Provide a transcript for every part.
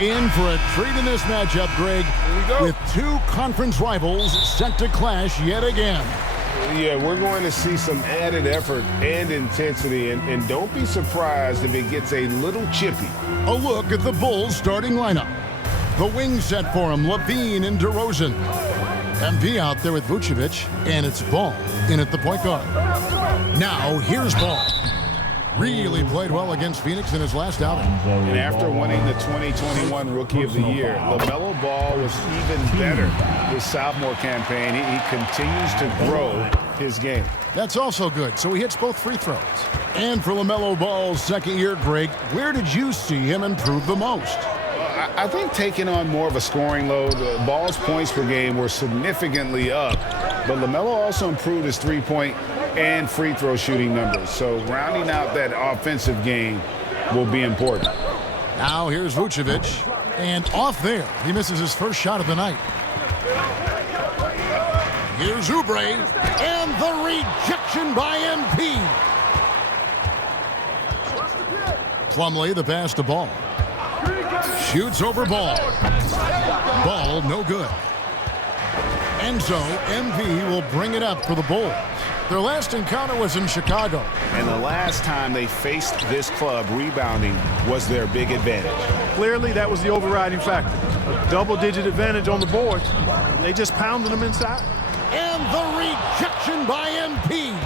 in for a treat in this matchup, Greg, with two conference rivals set to clash yet again. Yeah, we're going to see some added effort and intensity, and don't be surprised if it gets a little chippy. A look at the Bulls starting lineup. The wing set for him, Levine and DeRozan. MP out there with Vucevic, and it's Ball in at the point guard. Now, here's Ball. Really played well against Phoenix in his last outing. And after winning the 2021 Rookie of the Year, LaMelo Ball was even better his sophomore campaign. He continues to grow his game. That's also good, so he hits both free throws. And for LaMelo Ball's second year, Greg, where did you see him improve the most? I think taking on more of a scoring load, Ball's points per game were significantly up, but LaMelo also improved his three-point and free throw shooting numbers. So rounding out that offensive game will be important. Now here's Vucevic, and off there, he misses his first shot of the night. Here's Oubre, and the rejection by MP. Plumlee, the pass to Ball. Shoots over Ball. Ball, no good. And so MP will bring it up for the Bulls. Their last encounter was in Chicago. And the last time they faced this club, rebounding was their big advantage. Clearly, that was the overriding factor. A double-digit advantage on the boards. They just pounded them inside. And the rejection by MP.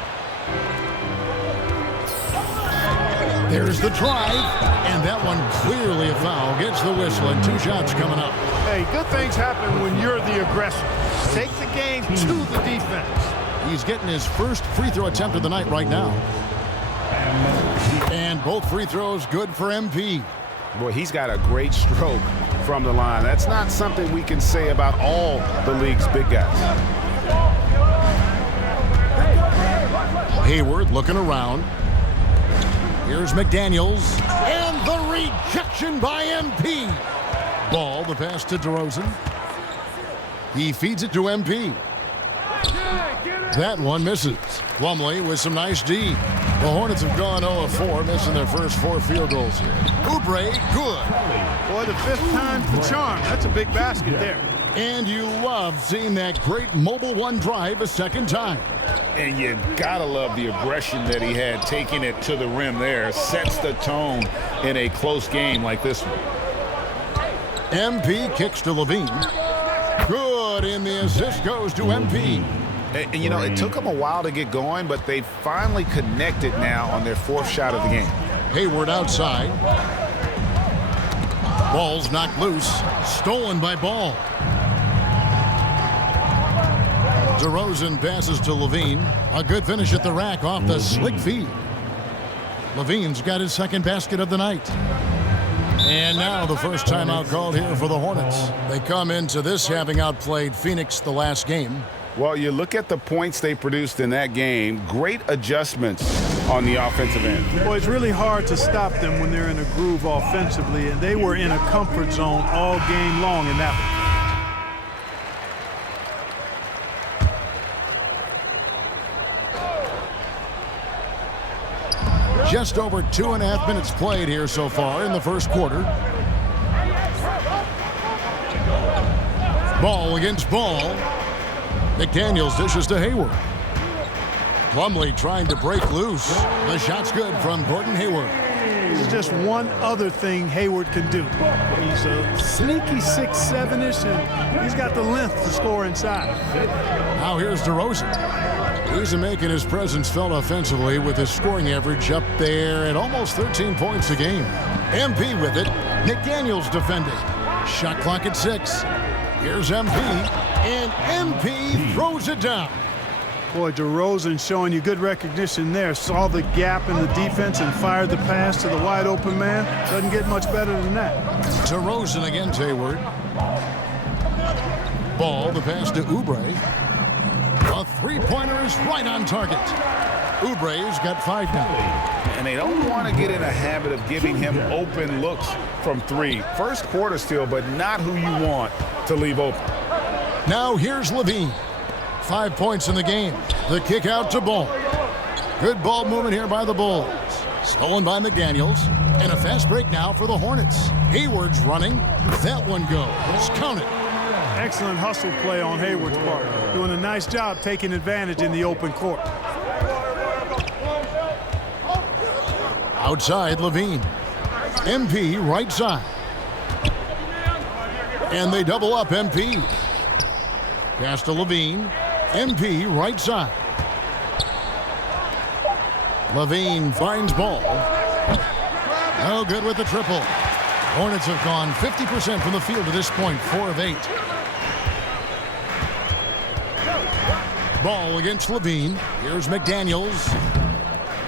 There's the drive, and that one clearly a foul. Gets the whistle, and two shots coming up. Hey, good things happen when you're the aggressor. Take the game to the defense. He's getting his first free throw attempt of the night right now. And both free throws good for MP. Boy, he's got a great stroke from the line. That's not something we can say about all the league's big guys. Hayward looking around. Here's McDaniels, and the rejection by MP. Ball, the pass to DeRozan. He feeds it to MP. That one misses. Plumlee with some nice D. The Hornets have gone 0-4, missing their first 4 field goals here. Oubre, good. Boy, the fifth time's the charm. That's a big basket there. And you love seeing that great mobile one drive a second time. And you gotta love the aggression that he had, taking it to the rim there. Sets the tone in a close game like this one. MP kicks to Levine. Good, and the assist goes to MP. And you know, it took them a while to get going, but they finally connected now on their 4th shot of the game. Hayward outside. Ball's knocked loose. Stolen by Ball. DeRozan passes to Levine. A good finish at the rack off the slick feed. Levine's got his second basket of the night. And now the first timeout called here for the Hornets. They come into this having outplayed Phoenix the last game. Well, you look at the points they produced in that game. Great adjustments on the offensive end. Well, it's really hard to stop them when they're in a groove offensively, and they were in a comfort zone all game long in that one. Just over 2.5 minutes played here so far in the first quarter. Ball against Ball. McDaniels dishes to Hayward. Plumlee trying to break loose. The shot's good from Gordon Hayward. This is just one other thing Hayward can do. He's a sneaky 6'7"-ish, and he's got the length to score inside. Now here's DeRozan. He's making his presence felt offensively with his scoring average up there at almost 13 points a game. MP with it. McDaniels defending. Shot clock at 6. Here's MP, and MP throws it down. Boy, DeRozan showing you good recognition there. Saw the gap in the defense and fired the pass to the wide open man. Doesn't get much better than that. DeRozan against Hayward. Ball, the pass to Oubre. A three-pointer is right on target. Oubre's got 5 now. And they don't want to get in a habit of giving him open looks from 3. First quarter still, but not who you want to leave open. Now here's Levine. 5 points in the game. The kick out to Ball. Good ball movement here by the Bulls. Stolen by McDaniels. And a fast break now for the Hornets. Hayward's running. That one goes. Count it. Excellent hustle play on Hayward's part. Doing a nice job taking advantage in the open court. Outside, Levine. MP right side. And they double up MP. Pass to Levine. MP right side. Levine finds ball. No good with the triple. Hornets have gone 50% from the field to this point, 4 of 8. Ball against Levine. Here's McDaniels.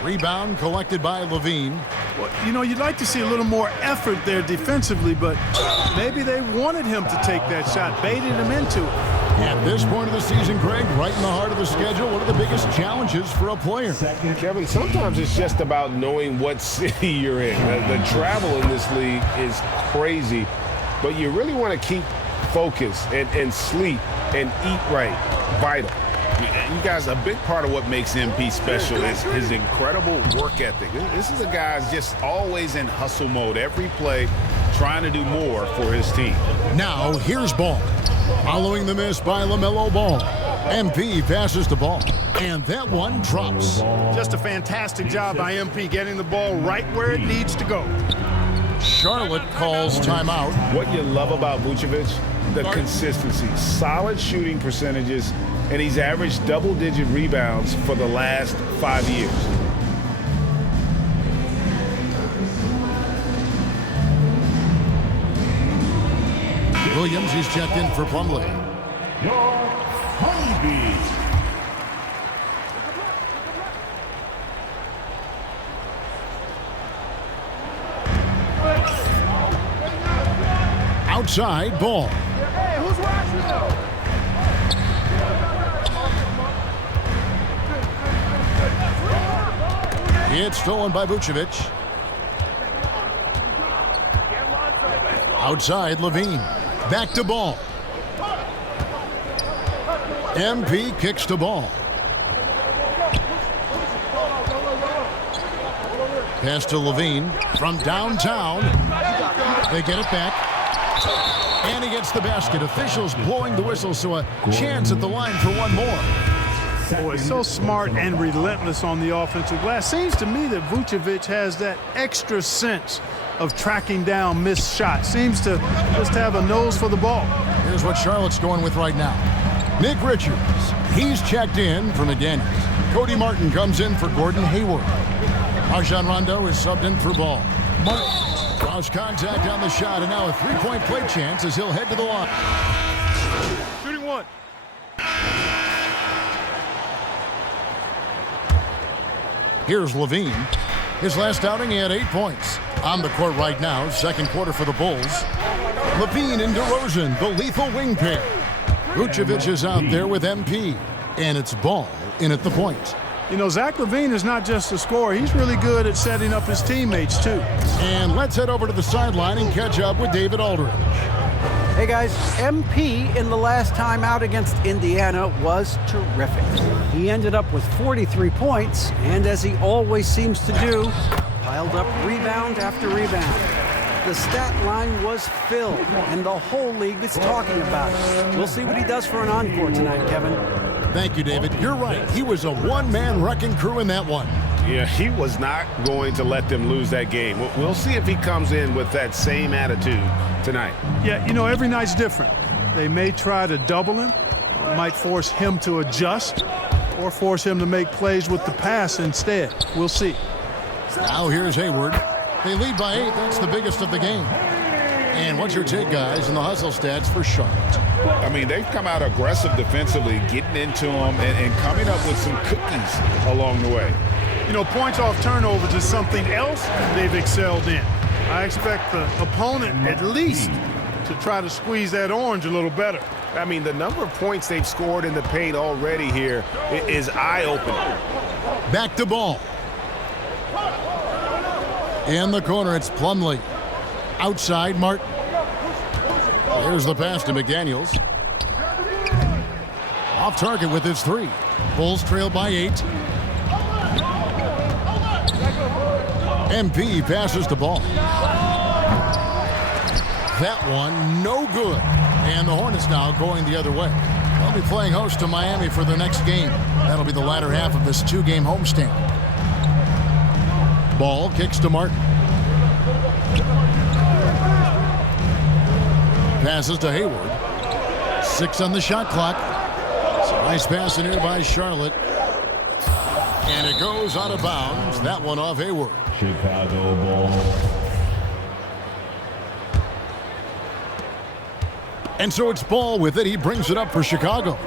Rebound collected by Levine. Well, you know, you'd like to see a little more effort there defensively, but maybe they wanted him to take that shot, baited him into it. At this point of the season, Greg, right in the heart of the schedule, what are the biggest challenges for a player? Kevin, sometimes it's just about knowing what city you're in. The travel in this league is crazy, but you really want to keep focus and sleep and eat right. Vital. You guys, a big part of what makes MP special is his incredible work ethic. This is a guy who's just always in hustle mode, every play, trying to do more for his team. Now, here's Ball. Following the miss by LaMelo Ball. MP passes the ball, and that one drops. Just a fantastic job by MP getting the ball right where it needs to go. Charlotte calls timeout. What you love about Vucevic, the consistency, solid shooting percentages, and he's averaged double-digit rebounds for the last 5 years. Williams is checked in for Plumlee. Outside, Ball. Hey, who's watching though? It's stolen by Vucevic. Outside, Levine. Back to Ball. MP kicks to Ball. Pass to Levine from downtown. They get it back. And he gets the basket. Officials blowing the whistle, so a chance at the line for one more. Boy, so smart and relentless on the offensive glass. Seems to me that Vucevic has that extra sense of tracking down missed shots. Seems to just have a nose for the ball. Here's what Charlotte's going with right now. Nick Richards, he's checked in for McDaniels. Cody Martin comes in for Gordon Hayward. Rajon Rondo is subbed in for Ball. Martin draws contact on the shot, and now a three-point play chance as he'll head to the line. Shooting one. Here's Levine. His last outing, he had 8 points. On the court right now, second quarter for the Bulls. Levine and DeRozan, the lethal wing pair. Vucevic is out there with MP, and it's Ball in at the point. You know, Zach LaVine is not just a scorer. He's really good at setting up his teammates, too. And let's head over to the sideline and catch up with David Aldridge. Hey guys, MP in the last time out against Indiana was terrific. He ended up with 43 points, and as he always seems to do, piled up rebound after rebound. The stat line was filled, and the whole league is talking about it. We'll see what he does for an encore tonight, Kevin. Thank you, David. You're right. He was a one-man wrecking crew in that one. Yeah, he was not going to let them lose that game. We'll see if he comes in with that same attitude tonight. Yeah, you know, every night's different. They may try to double him, might force him to adjust, or force him to make plays with the pass instead. We'll see. Now here's Hayward. They lead by 8. That's the biggest of the game. And what's your take, guys, in the hustle stats for Charlotte? I mean, they've come out aggressive defensively, getting into them and coming up with some cookies along the way. You know, points off turnovers is something else they've excelled in. I expect the opponent at least to try to squeeze that orange a little better. I mean, the number of points they've scored in the paint already here is eye-opening. Back to Ball. In the corner, it's Plumlee. Outside, Martin. There's the pass to McDaniels. Off target with his 3. Bulls trail by 8. MP passes the ball. That one, no good. And the Hornets now going the other way. They'll be playing host to Miami for their next game. That'll be the latter half of this 2-game homestand. Ball kicks to Martin. Passes to Hayward. 6 on the shot clock. It's a nice pass in here by Charlotte. And it goes out of bounds. That one off Hayward. Chicago ball. And so it's Ball with it. He brings it up for Chicago.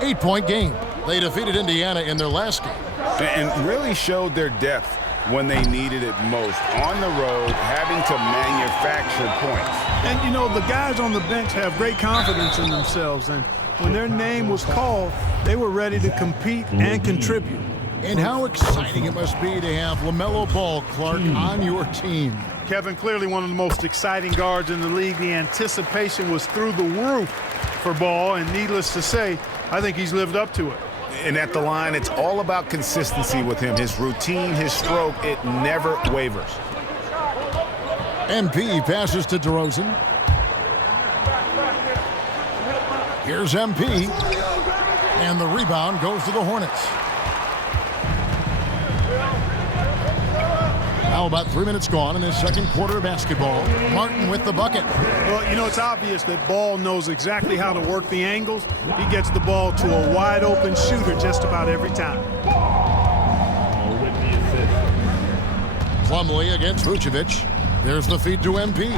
8-point game. They defeated Indiana in their last game. And really showed their depth when they needed it most. On the road, having to manufacture points. And, you know, the guys on the bench have great confidence in themselves. And when their name was called, they were ready to compete and contribute. And how exciting it must be to have LaMelo Ball, Clark, on your team. Kevin, clearly one of the most exciting guards in the league. The anticipation was through the roof for Ball, and needless to say, I think he's lived up to it. And at the line, it's all about consistency with him. His routine, his stroke, it never wavers. MP passes to DeRozan. Here's MP. And the rebound goes to the Hornets. Now about 3 minutes gone in this second quarter of basketball. Martin with the bucket. Well, you know, it's obvious that Ball knows exactly how to work the angles. He gets the ball to a wide-open shooter just about every time. Plumlee against Vucevic. There's the feed to MP.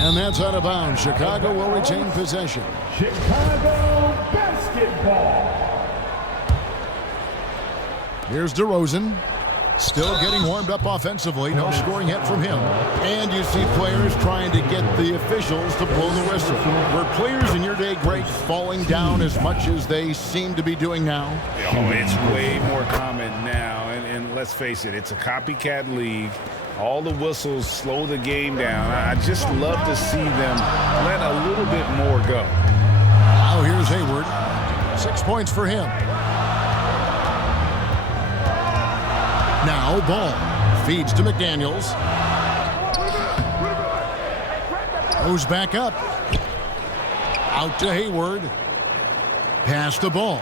And that's out of bounds. Chicago will retain possession. Chicago basketball. Here's DeRozan. Still getting warmed up offensively. No scoring hit from him. And you see players trying to get the officials to blow the whistle. Were players in your day great falling down as much as they seem to be doing now? Oh, it's way more common now. And let's face it, it's a copycat league. All the whistles slow the game down. I just love to see them let a little bit more go. Now here's Hayward. 6 points for him. Now Ball feeds to McDaniels. Goes back up. Out to Hayward. Pass the Ball.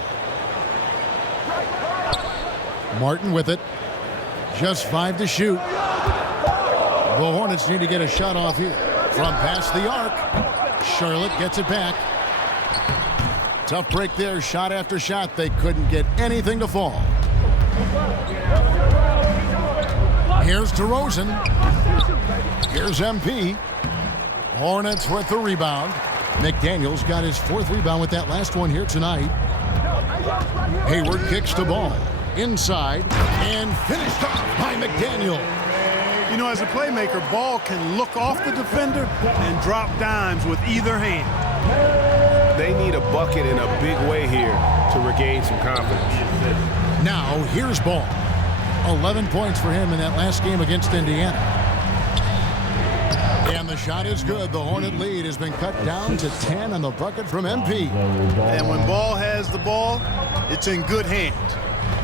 Martin with it. Just 5 to shoot. The Hornets need to get a shot off here. From past the arc. Charlotte gets it back. Tough break there. Shot after shot. They couldn't get anything to fall. Here's DeRozan. Here's MP. Hornets with the rebound. McDaniels got his 4th rebound with that last one here tonight. Hayward kicks the ball. Inside. And finished off by McDaniel. You know, as a playmaker, Ball can look off the defender and drop dimes with either hand. They need a bucket in a big way here to regain some confidence. Now, here's Ball. 11 points for him in that last game against Indiana. And the shot is good. The Hornet lead has been cut down to 10 on the bucket from MP. And when Ball has the ball, it's in good hands.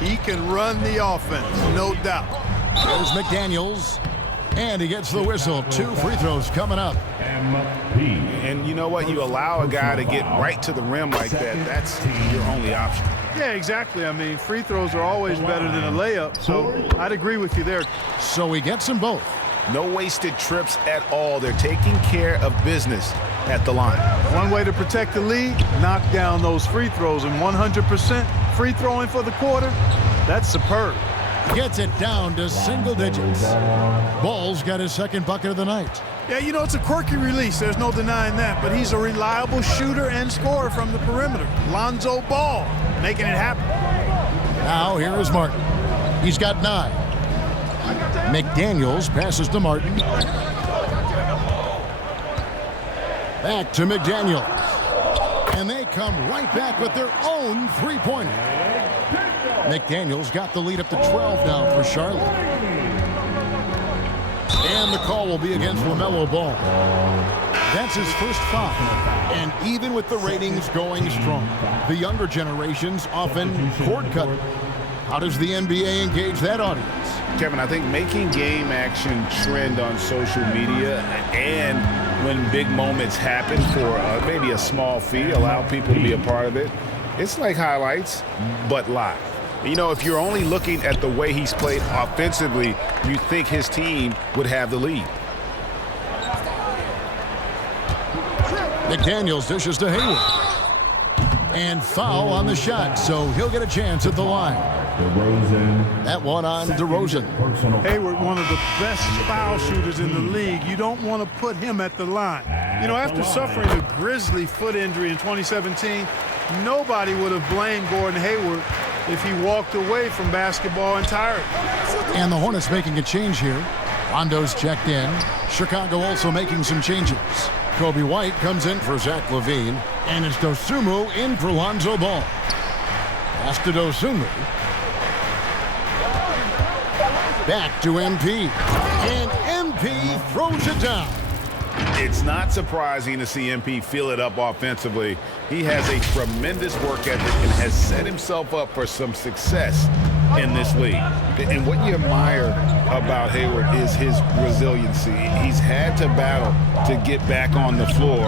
He can run the offense, no doubt. There's McDaniels. And he gets the whistle. 2 free throws coming up. MP. And you know what? You allow a guy to get right to the rim like that. That's your only option. Yeah, exactly. I mean, free throws are always better than a layup, so I'd agree with you there. So he gets them both. No wasted trips at all. They're taking care of business at the line. One way to protect the lead, knock down those free throws, and 100% free throwing for the quarter, that's superb. Gets it down to single digits. Ball's got his 2nd bucket of the night. Yeah, you know, it's a quirky release. There's no denying that, but he's a reliable shooter and scorer from the perimeter. Lonzo Ball making it happen. Now here is Martin. He's got 9. McDaniels passes to Martin. Back to McDaniels. And they come right back with their own 3-pointer. McDaniels got the lead up to 12 now for Charlotte. And the call will be against LaMelo Ball. That's his first foul. And even with the ratings going strong, the younger generation's often cord cutting. How does the NBA engage that audience? Kevin, I think making game action trend on social media and when big moments happen for maybe a small fee, allow people to be a part of it. It's like highlights, but live. You know, if you're only looking at the way he's played offensively, you think his team would have the lead. McDaniels dishes to Hayward. And foul on the shot, so he'll get a chance at the line. DeRozan. That one on DeRozan. Hayward, one of the best foul shooters in the league. You don't want to put him at the line. You know, after suffering a grisly foot injury in 2017, nobody would have blamed Gordon Hayward if he walked away from basketball entirely. And the Hornets making a change here. Rondo's checked in. Chicago also making some changes. Kobe White comes in for Zach LaVine. And it's Dosunmu in for Lonzo Ball. Pass to Dosunmu. Back to MP. And MP throws it down. It's not surprising to see MP fill it up offensively. He has a tremendous work ethic and has set himself up for some success in this league. And what you admire about Hayward is his resiliency. He's had to battle to get back on the floor,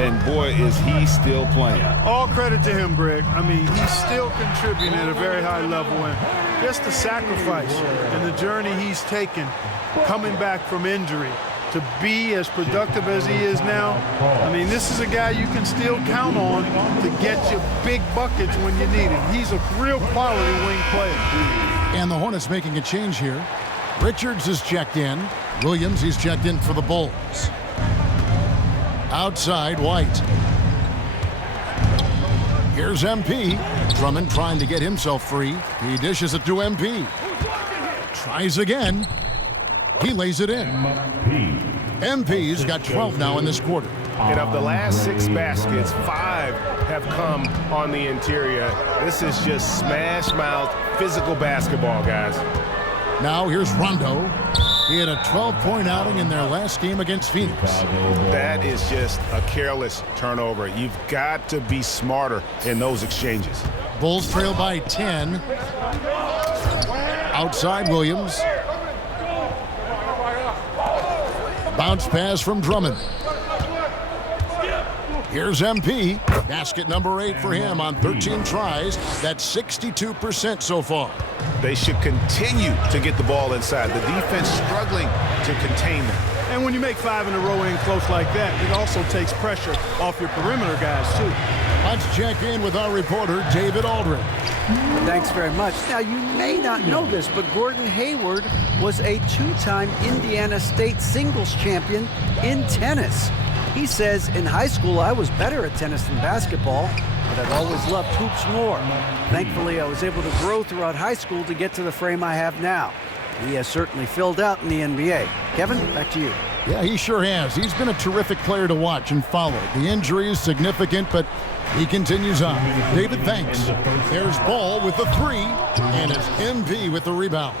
and boy, is he still playing. All credit to him, Greg. I mean, he's still contributing at a very high level, and just the sacrifice and the journey he's taken coming back from injury to be as productive as he is now. I mean, this is a guy you can still count on to get you big buckets when you need it. He's a real quality wing player. And the Hornets making a change here. Richards is checked in. Williams, he's checked in for the Bulls. Outside, White. Here's MP. Drummond trying to get himself free. He dishes it to MP. Tries again. He lays it in. MP's got 12 now in this quarter. And of the last 6 baskets, 5 have come on the interior. This is just smash mouth physical basketball, guys. Now here's Rondo. He had a 12-point outing in their last game against Phoenix. That is just a careless turnover. You've got to be smarter in those exchanges. Bulls trail by 10. Outside Williams. Bounce pass from Drummond. Here's MP. Basket number 8 for him on 13 tries. That's 62% so far. They should continue to get the ball inside. The defense struggling to contain them. And when you make 5 in a row in close like that, it also takes pressure off your perimeter guys, too. Let's check in with our reporter, David Aldridge. Thanks very much. Now, you may not know this, but Gordon Hayward was a 2-time Indiana State singles champion in tennis. He says, in high school, I was better at tennis than basketball, but I've always loved hoops more. Thankfully, I was able to grow throughout high school to get to the frame I have now. He has certainly filled out in the NBA. Kevin, back to you. Yeah, he sure has. He's been a terrific player to watch and follow. The injury is significant, but he continues on. David, thanks. There's Ball with the 3, and it's MP with the rebound.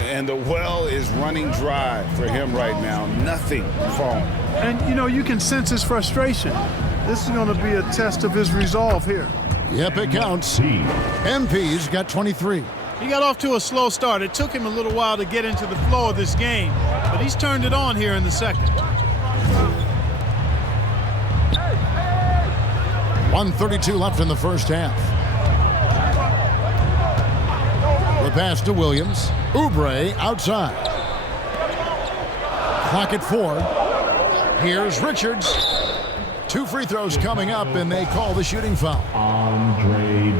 And the well is running dry for him right now. Nothing falling. And, you know, you can sense his frustration. This is going to be a test of his resolve here. Yep, it counts. MP's got 23. He got off to a slow start. It took him a little while to get into the flow of this game, but he's turned it on here in the second. 1:32 left in the first half. The pass to Williams. Oubre outside. Clock at 4. Here's Richards. 2 free throws coming up, and they call the shooting foul.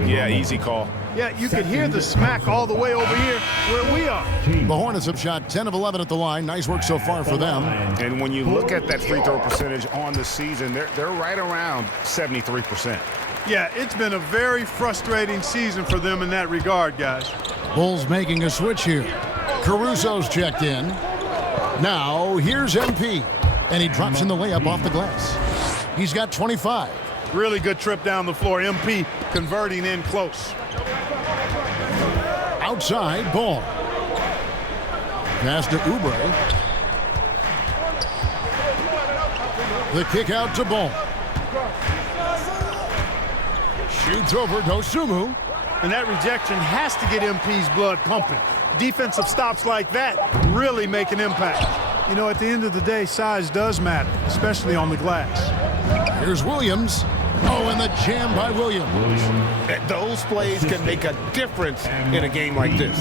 Yeah, easy call. Yeah, you could hear the smack all the way over here where we are. The Hornets have shot 10 of 11 at the line. Nice work so far for them. And when you look at that free throw percentage on the season, they're right around 73%. Yeah, it's been a very frustrating season for them in that regard, guys. Bulls making a switch here. Caruso's checked in. Now, here's MP. And he drops in the layup off the glass. He's got 25. Really good trip down the floor. MP converting in close. Outside, Ball. Pass to Oubre. The kick out to Ball. Shoots over Dosunmu. And that rejection has to get MP's blood pumping. Defensive stops like that really make an impact. You know, at the end of the day, size does matter, especially on the glass. Here's Williams. Oh, and the jam by Williams. Those plays can make a difference in a game like this.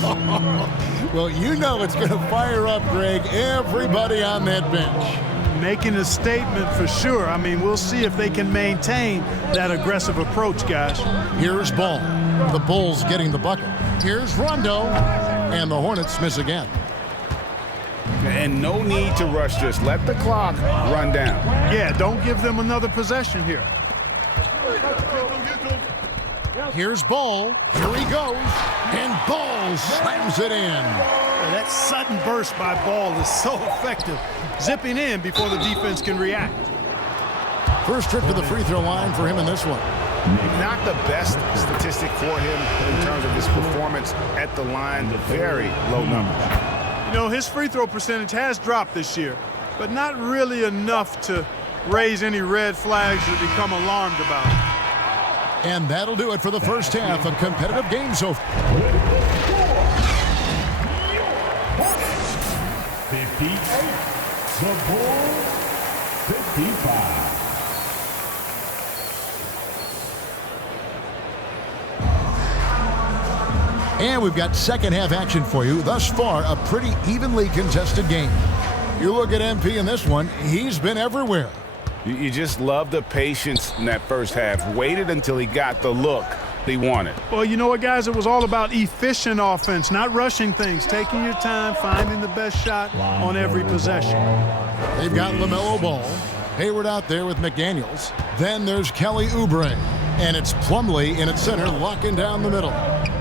Well, you know it's going to fire up, Greg, everybody on that bench. Making a statement for sure. I mean, we'll see if they can maintain that aggressive approach, guys. Here's Ball. The Bulls getting the bucket. Here's Rondo. And the Hornets miss again. And no need to rush this. Let the clock run down. Yeah, don't give them another possession here. Here's Ball. Here he goes. And Ball slams it in. That sudden burst by Ball is so effective. Zipping in before the defense can react. First trip to the free throw line for him in this one. Not the best statistic for him in terms of his performance at the line. Very low numbers. You know, his free throw percentage has dropped this year, but not really enough to raise any red flags or become alarmed about it. And that'll do it for the first half. A competitive game so far. 58. The Bulls, 55. And we've got second half action for you. Thus far, a pretty evenly contested game. You look at MP in this one, he's been everywhere. You just love the patience in that first half. Waited until he got the look he wanted. Well, you know what, guys? It was all about efficient offense, not rushing things, taking your time, finding the best shot on every possession. They've got LaMelo Ball. Hayward out there with McDaniels. Then there's Kelly Oubre. And it's Plumlee in at center, locking down the middle.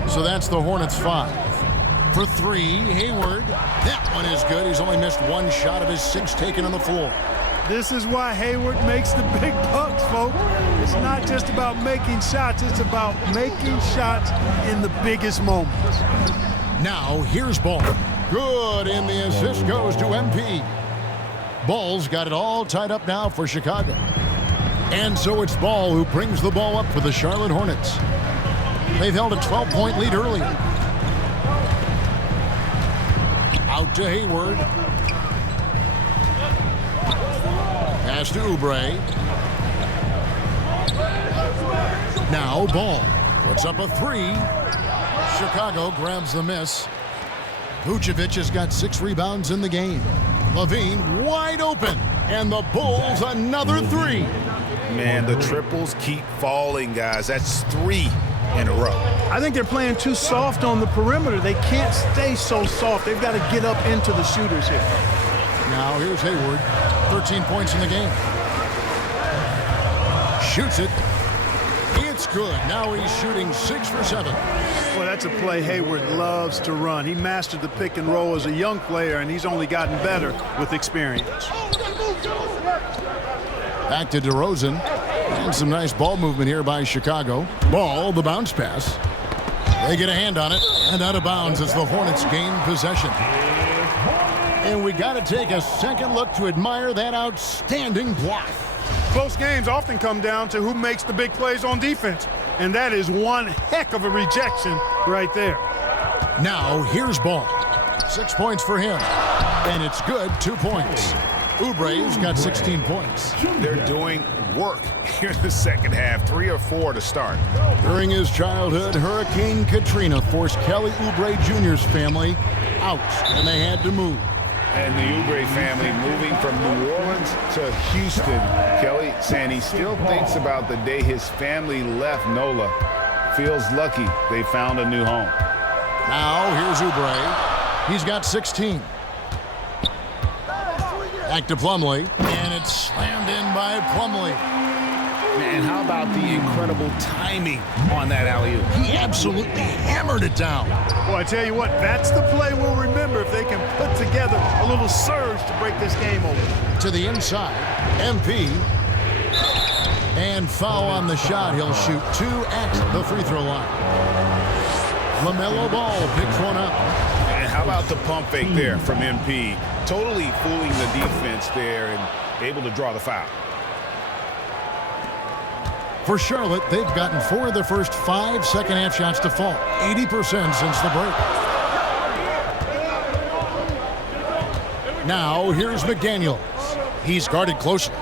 So that's the Hornets 5. For 3, Hayward. That one is good. He's only missed one shot of his 6 taken on the floor. This is why Hayward makes the big bucks, folks. It's not just about making shots. It's about making shots in the biggest moments. Now, here's Ball. Good, and the assist goes to MP. Ball's got it all tied up now for Chicago. And so it's Ball who brings the ball up for the Charlotte Hornets. They've held a 12-point lead early. Out to Hayward. Pass to Oubre. Now Ball puts up a 3. Chicago grabs the miss. Vucevic has got 6 rebounds in the game. Levine wide open. And the Bulls another 3. Man, the triples keep falling, guys. That's 3 in a row. I think they're playing too soft on the perimeter. They can't stay so soft. They've got to get up into the shooters here. Now here's Hayward. 13 points in the game. Shoots it. It's good. Now he's shooting 6 for 7. Well, that's a play Hayward loves to run. He mastered the pick and roll as a young player, and he's only gotten better with experience. Back to DeRozan. And some nice ball movement here by Chicago. Ball, the bounce pass. They get a hand on it, and out of bounds as the Hornets gain possession. And we got to take a second look to admire that outstanding block. Close games often come down to who makes the big plays on defense, and that is one heck of a rejection right there. Now, here's Ball. 6 points for him, and it's good, 2 points. Oubre's got 16 points. They're doing work here in the second half, 3 or 4 to start. During his childhood, Hurricane Katrina forced Kelly Oubre Jr.'s family out, and they had to move. And the Oubre family moving from New Orleans to Houston. Kelly saying he still thinks about the day his family left NOLA. Feels lucky they found a new home. Now, here's Oubre. He's got 16. Back to Plumlee, and it's slammed in by Plumlee. And how about the incredible timing on that alley-oop? He absolutely hammered it down. Well, I tell you what, that's the play we'll remember if they can put together a little surge to break this game open. To the inside, MP. And foul on the shot. He'll shoot 2 at the free throw line. LaMelo Ball picks one up. And how about the pump fake there from MP? Totally fooling the defense there and able to draw the foul. For Charlotte, they've gotten 4 of their first 5 second-half shots to fall, 80% since the break. Now, here's McDaniels. He's guarded closely.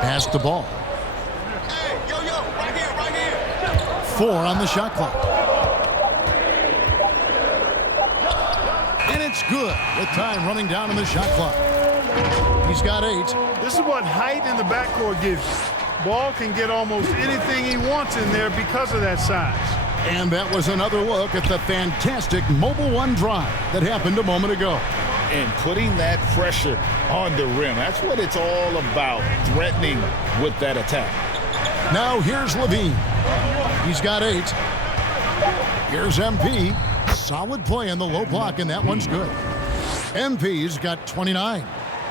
Passed the ball. Hey, yo, right here. 4 on the shot clock. And it's good with time running down on the shot clock. He's got 8. This is what height in the backcourt gives you. Ball can get almost anything he wants in there because of that size. And that was another look at the fantastic Mobile One drive that happened a moment ago. And putting that pressure on the rim. That's what it's all about, threatening with that attack. Now here's Levine. He's got 8. Here's MP. Solid play in the low block, and that one's good. MP's got 29.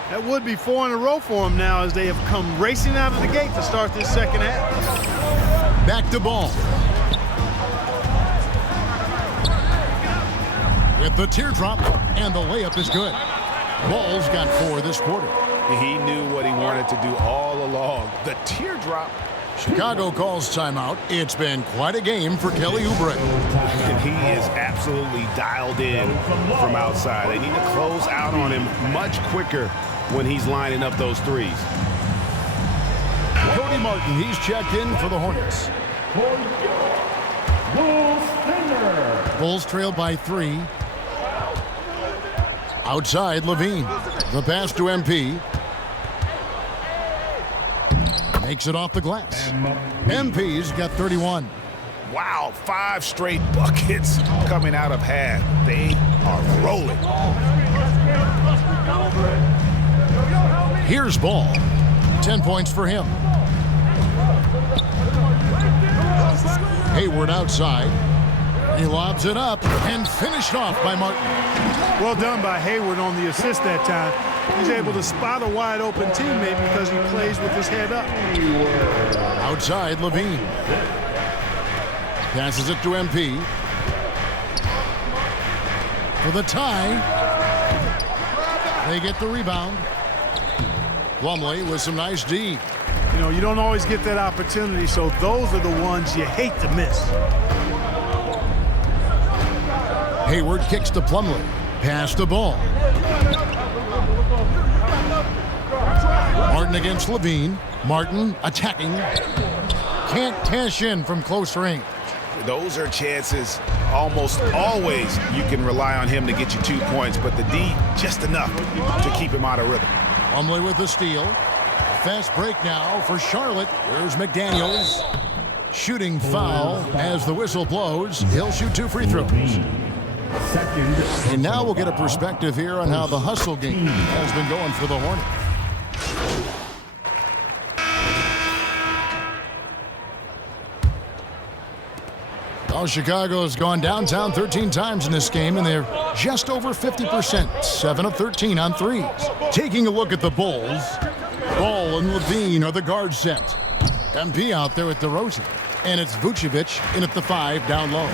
That would be 4 in a row for him now as they have come racing out of the gate to start this second half. Back to Ball. With the teardrop, and the layup is good. Ball's got 4 this quarter. He knew what he wanted to do all along. The teardrop. Chicago calls timeout. It's been quite a game for Kelly Oubre. And he is absolutely dialed in from outside. They need to close out on him much quicker when he's lining up those threes. Cody Martin, he's checked in for the Hornets. Bulls trailed by 3. Outside, Levine. The pass to MP. Makes it off the glass. MP's got 31. Wow, 5 straight buckets coming out of half. They are rolling. Here's Ball. 10 points for him. Hayward outside. He lobs it up and finished off by Martin. Well done by Hayward on the assist that time. He's able to spot a wide open teammate because he plays with his head up. Outside, Levine. Passes it to MP. For the tie. They get the rebound. Plumlee with some nice D. You know, you don't always get that opportunity, so those are the ones you hate to miss. Hayward kicks to Plumlee. Pass the ball. Martin against Levine. Martin attacking. Can't cash in from close range. Those are chances almost always you can rely on him to get you 2 points, but the D just enough to keep him out of rhythm. Plumlee with the steal. Fast break now for Charlotte. Here's McDaniels. Shooting foul as the whistle blows. He'll shoot 2 free throws. And now we'll get a perspective here on how the hustle game has been going for the Hornets. Well, Chicago has gone downtown 13 times in this game, and they're just over 50%, 7 of 13 on threes. Taking a look at the Bulls, Ball and Levine are the guard set. MP out there at DeRozan, and it's Vucevic in at the 5 down low.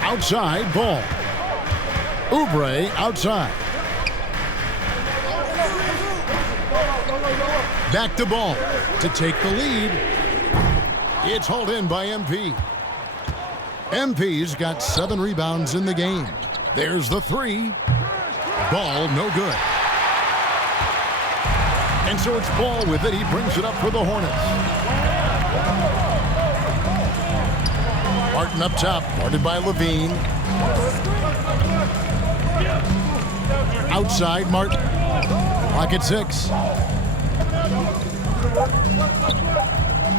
Outside, Ball. Oubre outside. Back to Ball to take the lead. It's hauled in by MP. MP's got 7 rebounds in the game. There's the 3. Ball no good. And so it's Ball with it. He brings it up for the Hornets. Martin up top, guarded by Levine. Outside, Martin. Clock at 6.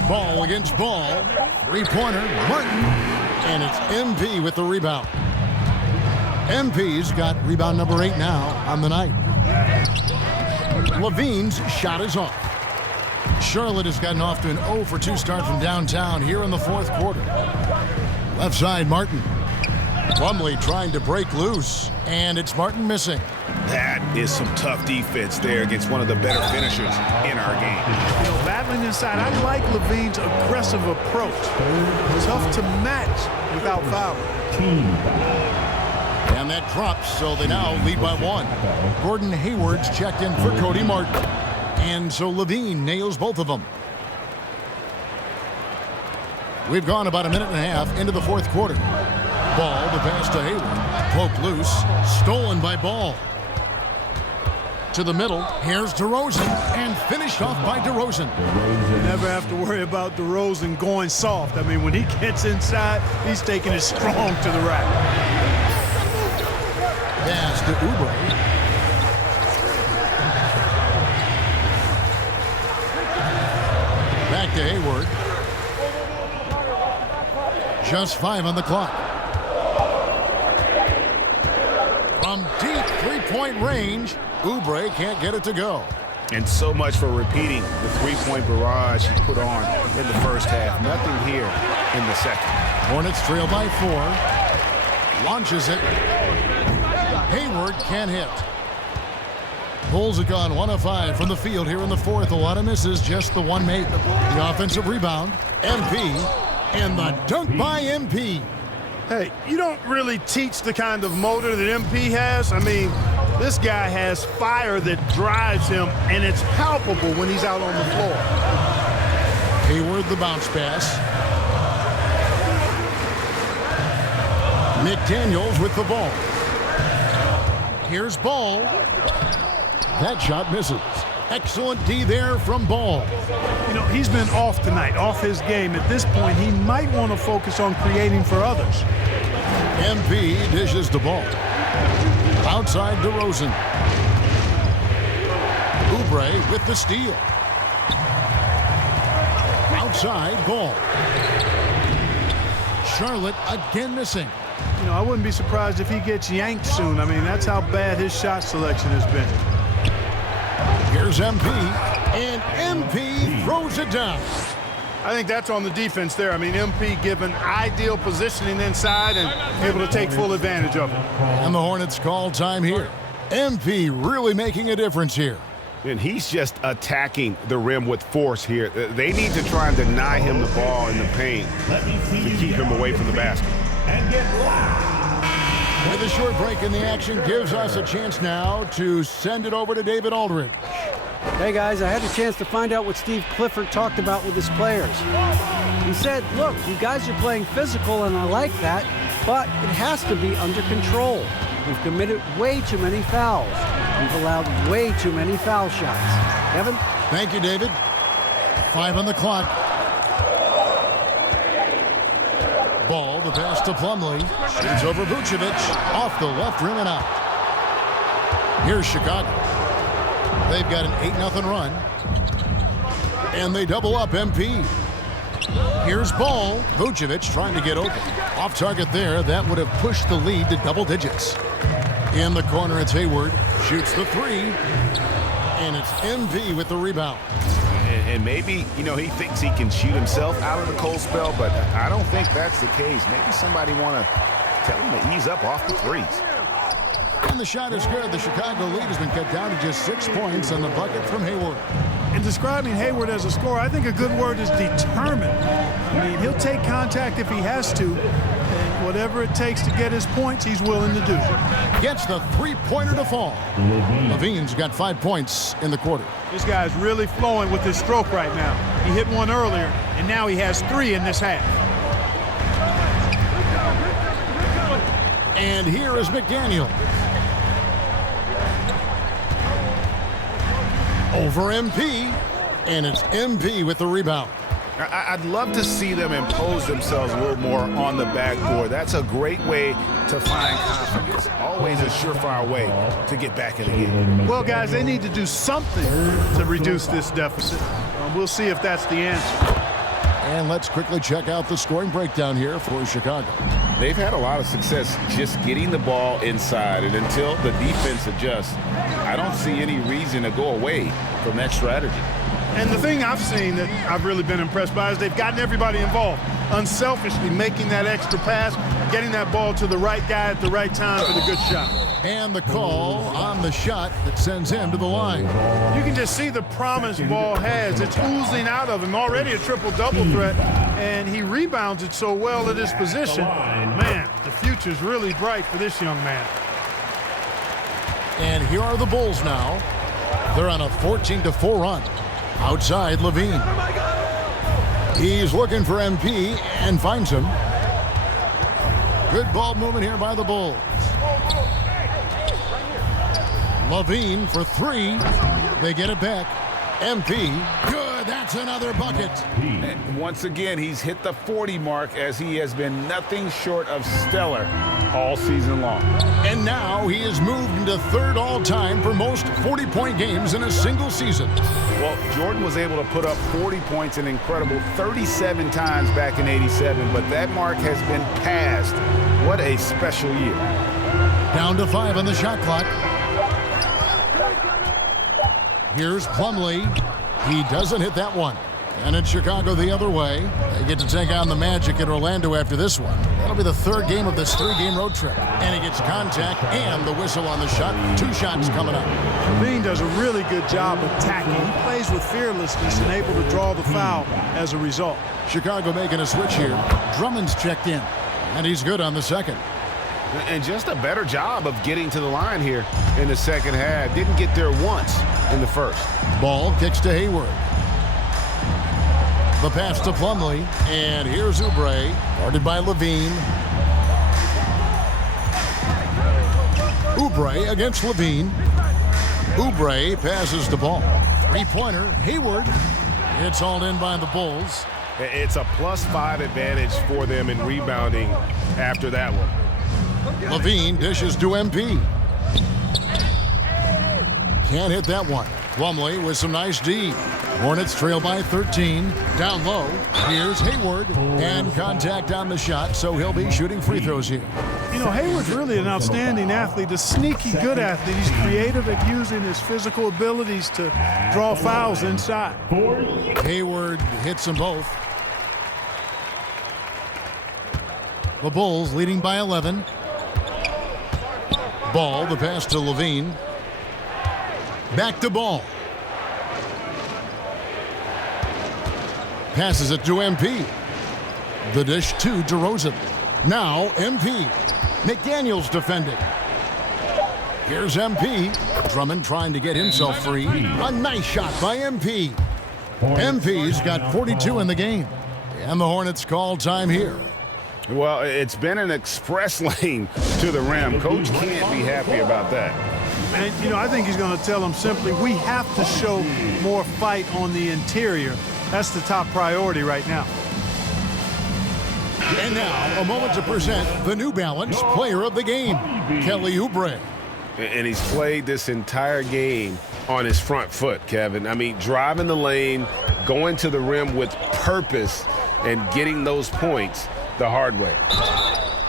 Ball against Ball. 3-pointer, Martin. And it's MP with the rebound. MP's got rebound number 8 now on the night. Levine's shot is off. Charlotte has gotten off to an 0 for 2 start from downtown here in the 4th quarter. Left side, Martin. Plumlee trying to break loose, and it's Martin missing. That is some tough defense there against one of the better finishers in our game. You know, battling inside, I like Levine's aggressive approach. Tough to match without fouling. And that drops, so they now lead by 1. Gordon Hayward's checked in for Cody Martin. And so Levine nails both of them. We've gone about a minute and a half into the fourth quarter. Ball, the pass to Hayward. Poked loose. Stolen by Ball. To the middle. Here's DeRozan. And finished off by DeRozan. You never have to worry about DeRozan going soft. I mean, when he gets inside, he's taking it strong to the rack. Pass to Oubre. Back to Hayward. Just 5 on the clock. From deep three-point range, Oubre can't get it to go. And so much for repeating the three-point barrage he put on in the first half. Nothing here in the second. Hornets trail by 4. Launches it. Hayward can't hit. Bulls have gone 1 of 5 from the field here in the fourth. A lot of misses, just the one made. The offensive rebound, MP, and the dunk by MP. Hey, you don't really teach the kind of motor that MP has. I mean, this guy has fire that drives him, and it's palpable when he's out on the floor. Hayward, the bounce pass. McDaniels with the ball. Here's Ball. That shot misses. Excellent D there from Ball. You know, he's been off tonight, off his game. At this point, he might want to focus on creating for others. MP dishes the ball. Outside DeRozan. Oubre with the steal. Outside Ball. Charlotte again missing. You know, I wouldn't be surprised if he gets yanked soon. I mean, that's how bad his shot selection has been. Here's MP, and MP throws it down. I think that's on the defense there. I mean, MP given ideal positioning inside and able to take full advantage of it. And the Hornets call time here. MP really making a difference here. And he's just attacking the rim with force here. They need to try and deny him the ball in the paint to keep him away from the basket. And get loud. With a short break in the action gives us a chance now to send it over to David Aldridge. Hey guys, I had a chance to find out what Steve Clifford talked about with his players. He said, look, you guys are playing physical and I like that, but it has to be under control. We've committed way too many fouls. We've allowed way too many foul shots. Kevin? Thank you, David. 5 on the clock. Ball, the pass to Plumlee. Shoots over Vucevic. Off the left rim and out. Here's Chicago. They've got an 8-0 run. And they double up MP. Here's Ball. Vucevic trying to get open. Off target there. That would have pushed the lead to double digits. In the corner, it's Hayward. Shoots the 3. And it's MP with the rebound. And maybe, you know, he thinks he can shoot himself out of the cold spell, but I don't think that's the case. Maybe somebody want to tell him to ease up off the threes. And the shot is good. The Chicago lead has been cut down to just 6 points on the bucket from Hayward. In describing Hayward as a scorer, I think a good word is determined. I mean, he'll take contact if he has to, and whatever it takes to get his points, he's willing to do. Gets the three-pointer to fall. Levine's got 5 points in the quarter. This guy's really flowing with his stroke right now. He hit one earlier, and now he has 3 in this half. And here is McDaniel. Over MP, and it's MP with the rebound. I'd love to see them impose themselves a little more on the backboard. That's a great way to find confidence. Always a surefire way to get back in the game. Well, guys, they need to do something to reduce this deficit. We'll see if that's the answer. And let's quickly check out the scoring breakdown here for Chicago. They've had a lot of success just getting the ball inside, and until the defense adjusts, I don't see any reason to go away from that strategy. And the thing I've seen that I've really been impressed by is they've gotten everybody involved, unselfishly making that extra pass, getting that ball to the right guy at the right time for the good shot. And the call on the shot that sends him to the line. You can just see the promise Ball has. It's oozing out of him. Already a triple-double threat, and he rebounds it so well at his position. Man, the future's really bright for this young man. And here are the Bulls now. They're on a 14-4 run. Outside, Levine. He's looking for MP and finds him. Good ball movement here by the Bulls. Levine for three. They get it back. MP. Good. That's another bucket. And once again, he's hit the 40 mark as he has been nothing short of stellar all season long. And now he is moved into third all-time for most 40-point games in a single season. Well, Jordan was able to put up 40 points an incredible 37 times back in '87, but that mark has been passed. What a special year. Down to 5 on the shot clock. Here's Plumlee. He doesn't hit that one. And it's Chicago the other way. They get to take on the Magic at Orlando after this one. That'll be the third game of this 3-game road trip. And he gets contact and the whistle on the shot. 2 shots coming up. Levine does a really good job attacking. He plays with fearlessness and able to draw the foul as a result. Chicago making a switch here. Drummond's checked in. And he's good on the second. And just a better job of getting to the line here in the second half. Didn't get there once in the first. Ball kicks to Hayward. The pass to Plumlee, and here's Oubre, guarded by Levine. Oubre against Levine. Oubre passes the ball. 3-pointer, Hayward. It's hauled in by the Bulls. It's a +5 advantage for them in rebounding after that one. Levine dishes to MP. Can't hit that one. Plumlee with some nice D. Hornets trail by 13. Down low. Here's Hayward. And contact on the shot, so he'll be shooting free throws here. You know, Hayward's really an outstanding athlete, a sneaky good athlete. He's creative at using his physical abilities to draw fouls inside. Hayward hits them both. The Bulls leading by 11. Ball, the pass to Levine. Back to Ball. Passes it to MP. The dish to DeRozan. Now MP. McDaniels defending. Here's MP. Drummond trying to get himself free. A nice shot by MP. MP's got 42 in the game. And the Hornets call time here. Well, it's been an express lane to the rim. Coach can't be happy about that. And, you know, I think he's going to tell them simply, we have to show more fight on the interior. That's the top priority right now. And now, a moment to present the New Balance Player of the Game, Kelly Oubre. And he's played this entire game on his front foot, Kevin. I mean, driving the lane, going to the rim with purpose, and getting those points the hard way.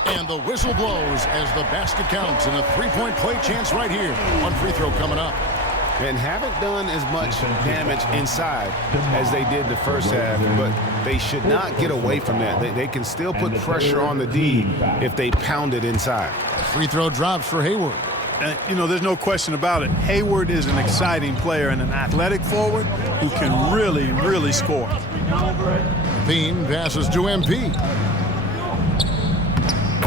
And the whistle blows as the basket counts, and a 3-point play chance right here. One free throw coming up. And haven't done as much damage inside as they did the first half, but they should not get away from that. They can still put pressure on the D if they pound it inside. Free throw drops for Hayward. And, you know, there's no question about it. Hayward is an exciting player and an athletic forward who can really, really score. Bean passes to MP.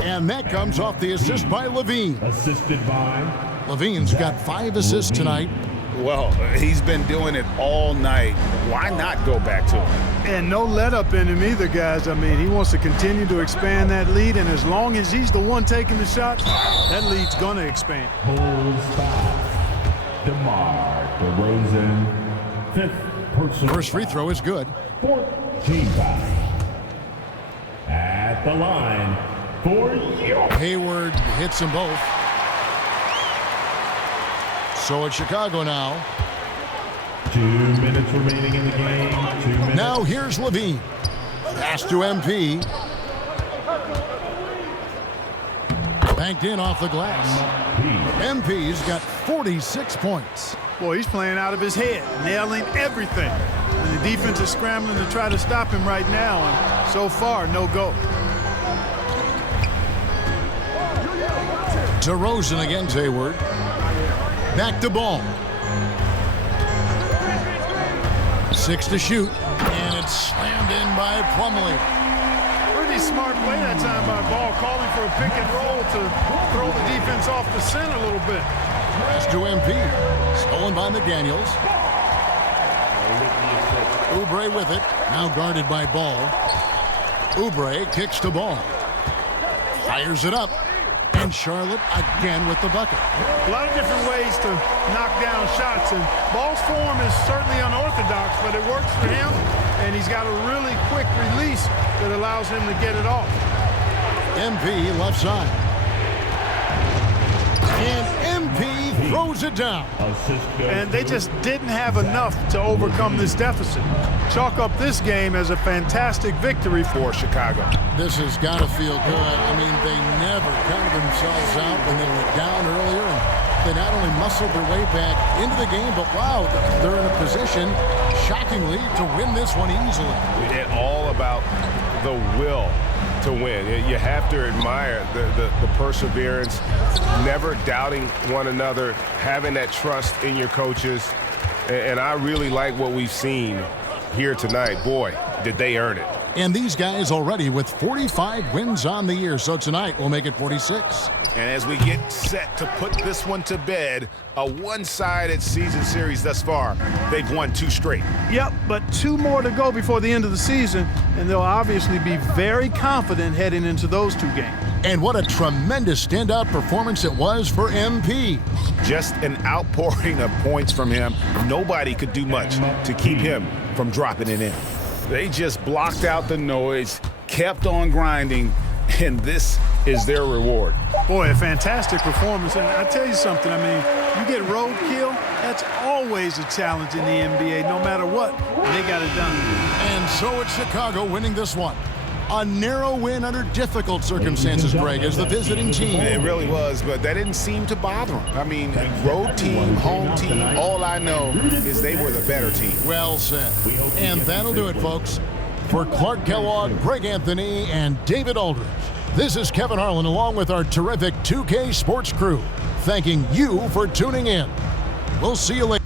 And that comes off the assist by Levine. Assisted by Levine's got 5 assists tonight. Well, he's been doing it all night. Why not go back to him? And no let up in him either, guys. I mean, he wants to continue to expand that lead, and as long as he's the one taking the shots, that lead's going to expand. Bulls foul. DeMar DeRozan, 5th personal. First free throw is good. 14 foul. At the line for Hayward hits them both. So it's Chicago now. 2 minutes remaining in the game. 2 minutes. Now here's Levine. Pass to MP. Banked in off the glass. MP's got 46 points. Boy, he's playing out of his head, nailing everything. And the defense is scrambling to try to stop him right now, and so far, no go. DeRozan against Hayward. Back to Ball. 6 to shoot, and it's slammed in by Plumlee. Pretty smart play that time by Ball, calling for a pick and roll to throw the defense off the scent a little bit. Pass to MP. Stolen by McDaniels. Oubre with it. Now guarded by Ball. Oubre kicks to Ball. Fires it up. And Charlotte again with the bucket. A lot of different ways to knock down shots, and Ball's form is certainly unorthodox, but it works for him, and he's got a really quick release that allows him to get it off. MP left side. And MP throws it down. And they just didn't have enough to overcome this deficit. Chalk up this game as a fantastic victory for Chicago. This has got to feel good. I mean, they never counted themselves out when they were down earlier, and they not only muscled their way back into the game, but wow, they're in a position, shockingly, to win this one easily. It's all about the will to win. You have to admire the perseverance, never doubting one another, having that trust in your coaches, and I really like what we've seen here tonight. Boy, did they earn it. And these guys already with 45 wins on the year, so tonight we'll make it 46. And as we get set to put this one to bed, a one-sided season series thus far. They've won 2 straight. Yep, but 2 more to go before the end of the season, and they'll obviously be very confident heading into those 2 games. And what a tremendous standout performance it was for MP. Just an outpouring of points from him. Nobody could do much to keep him from dropping it in. They just blocked out the noise, kept on grinding, and this is their reward. Boy, a fantastic performance. And I tell you something, I mean, you get roadkill, that's always a challenge in the NBA, no matter what. They got it done. And so it's Chicago winning this one. A narrow win under difficult circumstances, Greg, as the visiting team. It really was, but that didn't seem to bother them. I mean, road team, home team, all I know is they were the better team. Well said. And that'll do it, folks. For Clark Kellogg, Greg Anthony, and David Aldridge, this is Kevin Harlan along with our terrific 2K Sports crew, thanking you for tuning in. We'll see you later.